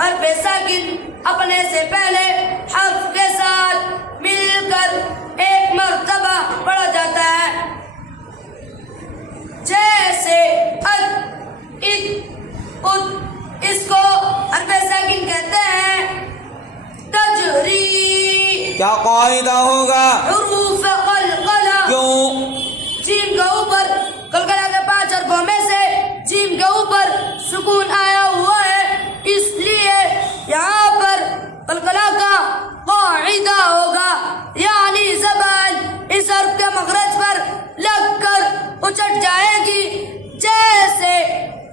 حرف ساکن اپنے سے پہلے حرف کے ساتھ مل کر ایک مرتبہ پڑھا جاتا ہے، جیسے اد، اد، اد، اس کو حرف ساکن کہتے ہیں۔ تجری، کیا قاعدہ ہوگا؟ حروف قلقلہ، کیوں؟ جیم کے اوپر قلقلہ کے 5 حرفوں میں سے جیم کے اوپر سکون آیا ہوا ہے، اس لیے یہاں پر قلقلہ کا قاعدہ ہوگا، یعنی زبان اس حرف کے مخرج پر لگ کر اچٹ جائے گی، جیسے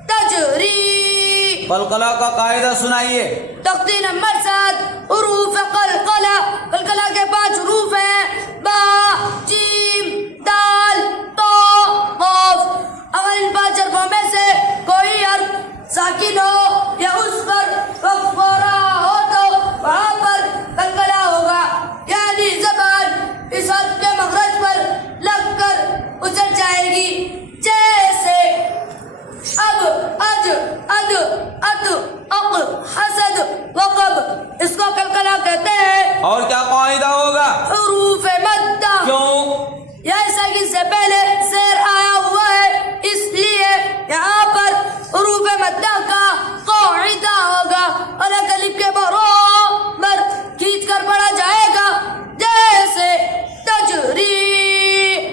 تجری۔ قلقلہ کا قاعدہ سنائیے۔ تختی نمبر 7، حروف قلقلہ۔ قلقلہ کے 5 حروف ہیں، با، جیم، دال، تو، قاف۔ اگر ان 5 حرفوں میں سے کوئی حرف ساکن ہو یا اس پر وقف ہو رہا ہو تو وہاں پر قلقلہ ہوگا، یعنی زبان اس حرف کے مخرج پر لگ کر اچٹ جائے گی، جیسے اب، اج، اد، ات، اق، حسد، وقب، اس کو قلقلہ کہتے ہیں۔ اور کیا قاعدہ ہوگا؟ حروف مدہ، کیوں؟ یہ ساکن سے پہلے زیر آیا ہوا ہے، اس لیے یہاں پر حروف مدہ کا قاعدہ ہوگا اور ایک الف کے برابر کھینچ کر پڑھا جائے گا، جیسے تجری۔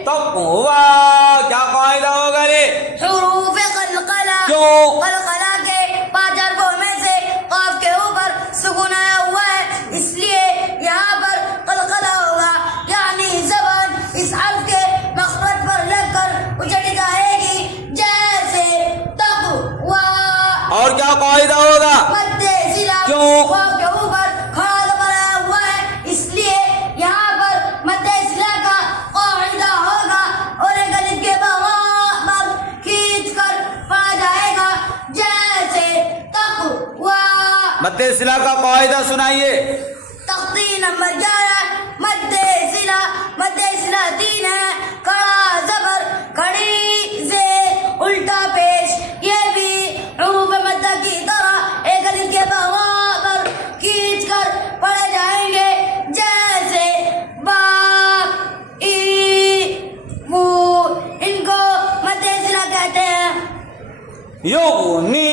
تقویٰ، کیا قاعدہ ہوگا رے؟ حروف قلقلہ، کیوں؟ قلقلہ کے 5 حرفوں میں سے قاف کے اوپر سکون آیا ہوا ہے، اس لیے یہاں پر قلقلہ ہوگا، یعنی زبان اس حرف کے مخرج پر لگ کر اچٹ جائے گی، جیسے تقویٰ۔ اور کیا قاعدہ ہوگا؟ مد ضلع، کیوں؟ قاف کے اوپر کھڑا زبر آیا ہوا ہے، اس لیے یہاں پر مد ضلع کا قاعدہ ہوگا اور ایک الف کے برابر کھینچ کر پڑھا جائے گا، جیسے تقویٰ۔ مد صلہ کا قاعدہ سنائیے۔ تختی نمبر 11، مد صلہ۔ مد صلہ 3 ہے، کڑا زبر، کھڑی زیر، الٹا پیش، یہ بھی حروف مدہ کی طرح ایک الف کے برابر کھینچ کر پڑھے جائیں گے، جیسے با، ای، مو، ان کو مد صلہ کہتے ہیں۔ یغنی،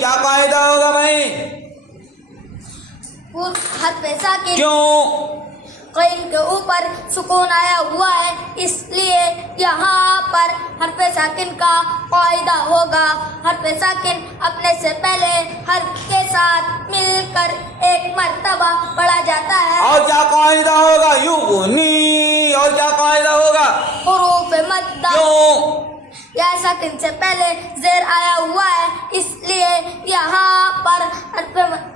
کیا قاعدہ ہوگا بھائی؟ حرف ساکن، کیوں؟ قین کے اوپر سکون آیا ہوا ہے، اس لیے یہاں پر حرف ساکن کا قاعدہ ہوگا، حرف ساکن اپنے سے پہلے حرف کے ساتھ مل کر ایک مرتبہ پڑھا جاتا ہے۔ اور کیا قاعدہ ہوگا؟ یغنی، اور کیا قاعدہ ہوگا؟ حروف مدہ، کیوں؟ یا ساکن سے پہلے زیر آیا ہوا ہے، اس لیے یہاں پر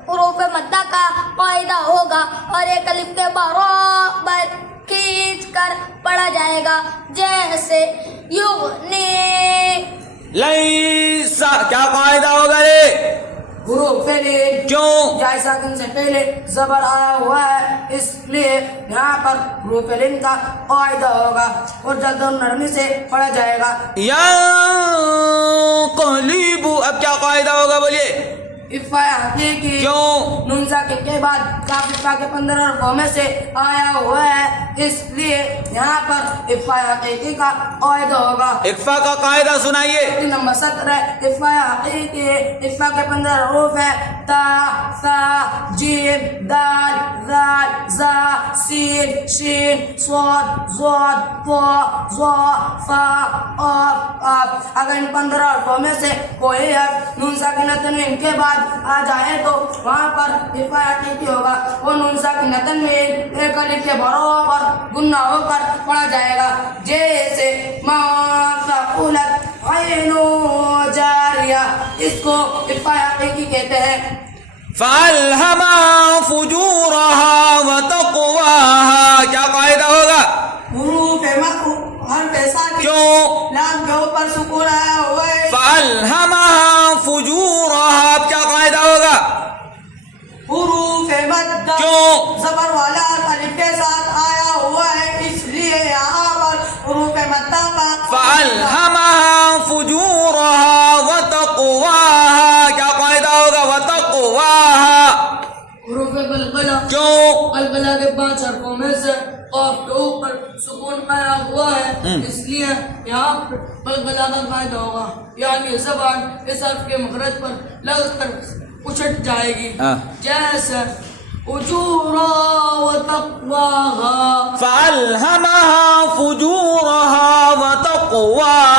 حروف مدہ کا قاعدہ ہوگا اور ایک الف کے برابر کھینچ کر پڑھا جائے گا، جیسے یغنی۔ لیسا، کیا قاعدہ ہوگا رے؟ حروف لین، کیوں؟ جائے ساکن سے پہلے زبر آیا ہوا ہے، اس لیے یہاں پر حروف لین کا قاعدہ ہوگا اور جلد اور نرمی سے پڑھا جائے گا۔ ینقلب، اب کیا قاعدہ ہوگا بولیے؟ افا حقیقی، کیوں؟ نون ساکن کے بعد کاف افا کے 15 حرفوں میں سے آیا ہوا ہے، اس لیے یہاں پر افا حقیقی کا قاعدہ ہوگا۔ اقفا کا قاعدہ سنائیے۔ نمبر 17، افا حقیقی۔ افا کے 15 حروف ہیں، تا، ثا، جیم، دال، ذال، زا، سین، شین، صاد، ضاد، طا، ظا، فا، قاف، قاف۔ اگر ان 15 حرفوں میں سے کوئی حرف نون ساکنہ تنوین کے بعد آ جائے تو وہاں پر افا حقیقی ہوگا، وہ نون ساکنہ تنوین ایک الف کے برابر گنہ ہو کر پڑھا جائے گا، جیسے ما ثقلت عین جاریہ، اس کو افا حقیقی کہتے ہیں۔ فَأَلْهَمَا فُجُورَهَا وَتَقْوَاهَا، کیا قاعدہ ہوگا؟ حروف حرف ساکن، کیوں؟ لام کے اوپر سکون آیا ہوا ہے، فَأَلْهَمَهَا فُجُورَهَا، اب کیا قاعدہ ہوگا؟ حروف مدہ، کیوں؟ زبر والا الف کے ساتھ آیا ہوا ہے، اس لیے یہاں پر حروف مدہ کا فَأَلْهَمَهَا فُجُورَهَا وَتَقْوَاهَا، کیا قاعدہ ہوگا؟ وَتَقْوَاهَا۔ کیوں؟ البلا کے 5 حرفوں میں سے قاف کے اوپر سکون آیا ہوا ہے، اس لیے یہاں پر بلبلا کا قاعدہ ہوگا، یعنی زبان اس حرف کے مخرج پر لگ کر اچھٹ جائے گی، جیسے اجورا و تقواہا، فَأَلْهَمَهَا فُجُورَهَا وَتَقْوَاهَا